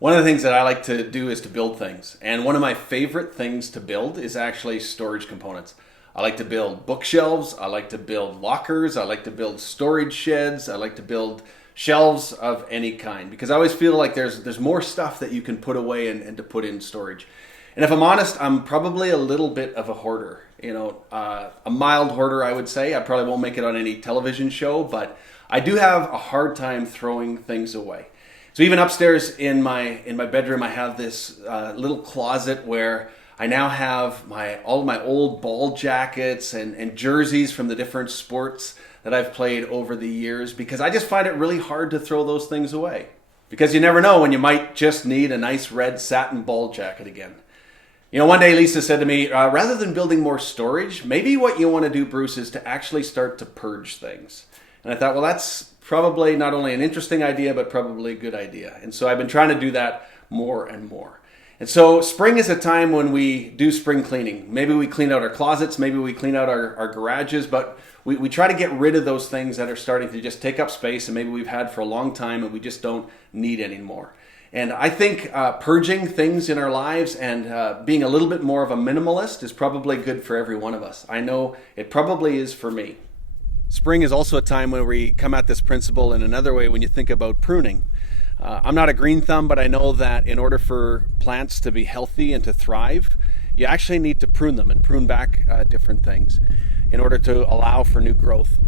One of the things that I like to do is to build things. And one of my favorite things to build is actually storage components. I like to build bookshelves. I like to build lockers. I like to build storage sheds. I like to build shelves of any kind because I always feel like there's more stuff that you can put away and to put in storage. And if I'm honest, I'm probably a little bit of a hoarder. A mild hoarder, I would say. I probably won't make it on any television show, but I do have a hard time throwing things away. So even upstairs in my bedroom, I have this little closet where I now have all of my old ball jackets and jerseys from the different sports that I've played over the years because I just find it really hard to throw those things away. Because you never know when you might just need a nice red satin ball jacket again. One day Lisa said to me, rather than building more storage, maybe what you want to do, Bruce, is to actually start to purge things. And I thought, well, that's probably not only an interesting idea, but probably a good idea. And so I've been trying to do that more and more. And so spring is a time when we do spring cleaning. Maybe we clean out our closets, maybe we clean out our garages, but we try to get rid of those things that are starting to just take up space and maybe we've had for a long time and we just don't need anymore. And I think purging things in our lives and being a little bit more of a minimalist is probably good for every one of us. I know it probably is for me. Spring is also a time when we come at this principle in another way when you think about pruning. I'm not a green thumb, but I know that in order for plants to be healthy and to thrive, you actually need to prune them and prune back different things in order to allow for new growth.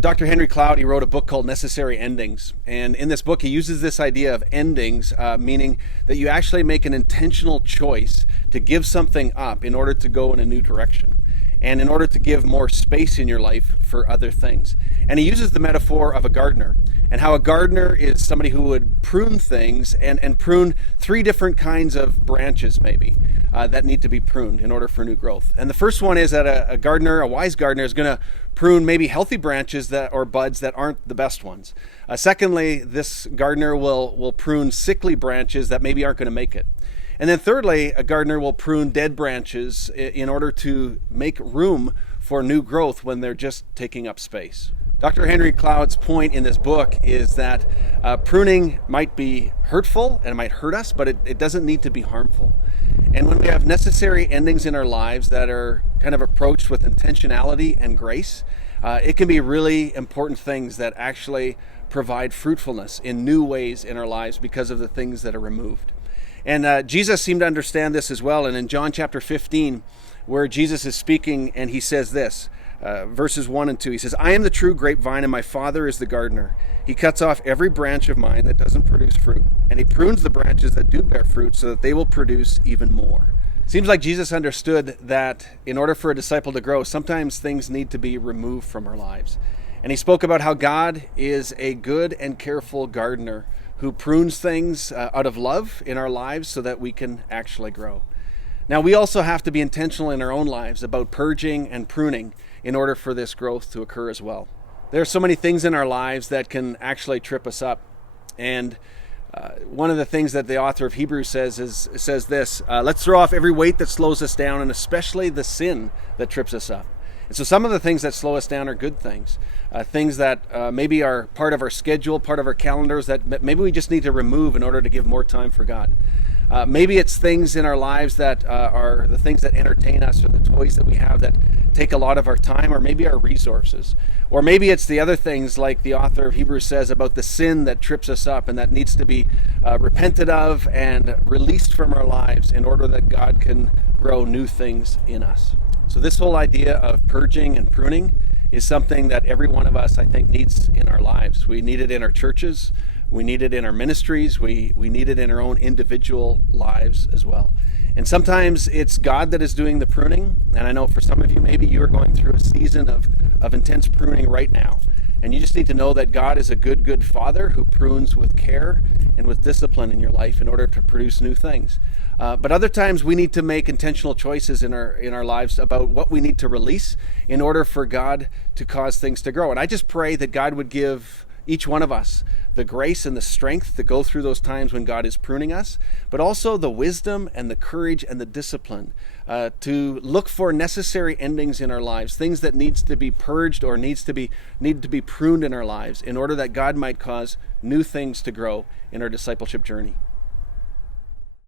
Dr. Henry Cloud, he wrote a book called Necessary Endings. And in this book, he uses this idea of endings, meaning that you actually make an intentional choice to give something up in order to go in a new direction and in order to give more space in your life for other things. And he uses the metaphor of a gardener and how a gardener is somebody who would prune things and prune three different kinds of branches maybe that need to be pruned in order for new growth. And the first one is that a wise gardener is going to prune maybe healthy branches or buds that aren't the best ones. Secondly, this gardener will prune sickly branches that maybe aren't going to make it. And then thirdly, a gardener will prune dead branches in order to make room for new growth when they're just taking up space. Dr. Henry Cloud's point in this book is that pruning might be hurtful and it might hurt us, but it doesn't need to be harmful. And when we have necessary endings in our lives that are kind of approached with intentionality and grace, it can be really important things that actually provide fruitfulness in new ways in our lives because of the things that are removed. And Jesus seemed to understand this as well. And in John chapter 15, where Jesus is speaking and he says this, verses 1 and 2, he says, I am the true grapevine and my Father is the gardener. He cuts off every branch of mine that doesn't produce fruit, and he prunes the branches that do bear fruit so that they will produce even more. Seems like Jesus understood that in order for a disciple to grow, sometimes things need to be removed from our lives. And he spoke about how God is a good and careful gardener who prunes things out of love in our lives so that we can actually grow. Now, we also have to be intentional in our own lives about purging and pruning in order for this growth to occur as well. There are so many things in our lives that can actually trip us up. And one of the things that the author of Hebrews says this, let's throw off every weight that slows us down and especially the sin that trips us up. And so some of the things that slow us down are good things. Things that maybe are part of our schedule, part of our calendars that maybe we just need to remove in order to give more time for God. Maybe it's things in our lives that are the things that entertain us or the toys that we have that take a lot of our time or maybe our resources. Or maybe it's the other things like the author of Hebrews says about the sin that trips us up and that needs to be repented of and released from our lives in order that God can grow new things in us. So this whole idea of purging and pruning is something that every one of us, I think, needs in our lives. We need it in our churches. We need it in our ministries. We need it in our own individual lives as well. And sometimes it's God that is doing the pruning. And I know for some of you, maybe you are going through a season of intense pruning right now. And you just need to know that God is a good Father who prunes with care and with discipline in your life in order to produce new things. But other times we need to make intentional choices in our lives about what we need to release in order for God to cause things to grow. And I just pray that God would give each one of us the grace and the strength to go through those times when God is pruning us, but also the wisdom and the courage and the discipline to look for necessary endings in our lives, things that needs to be purged or need to be pruned in our lives in order that God might cause new things to grow in our discipleship journey.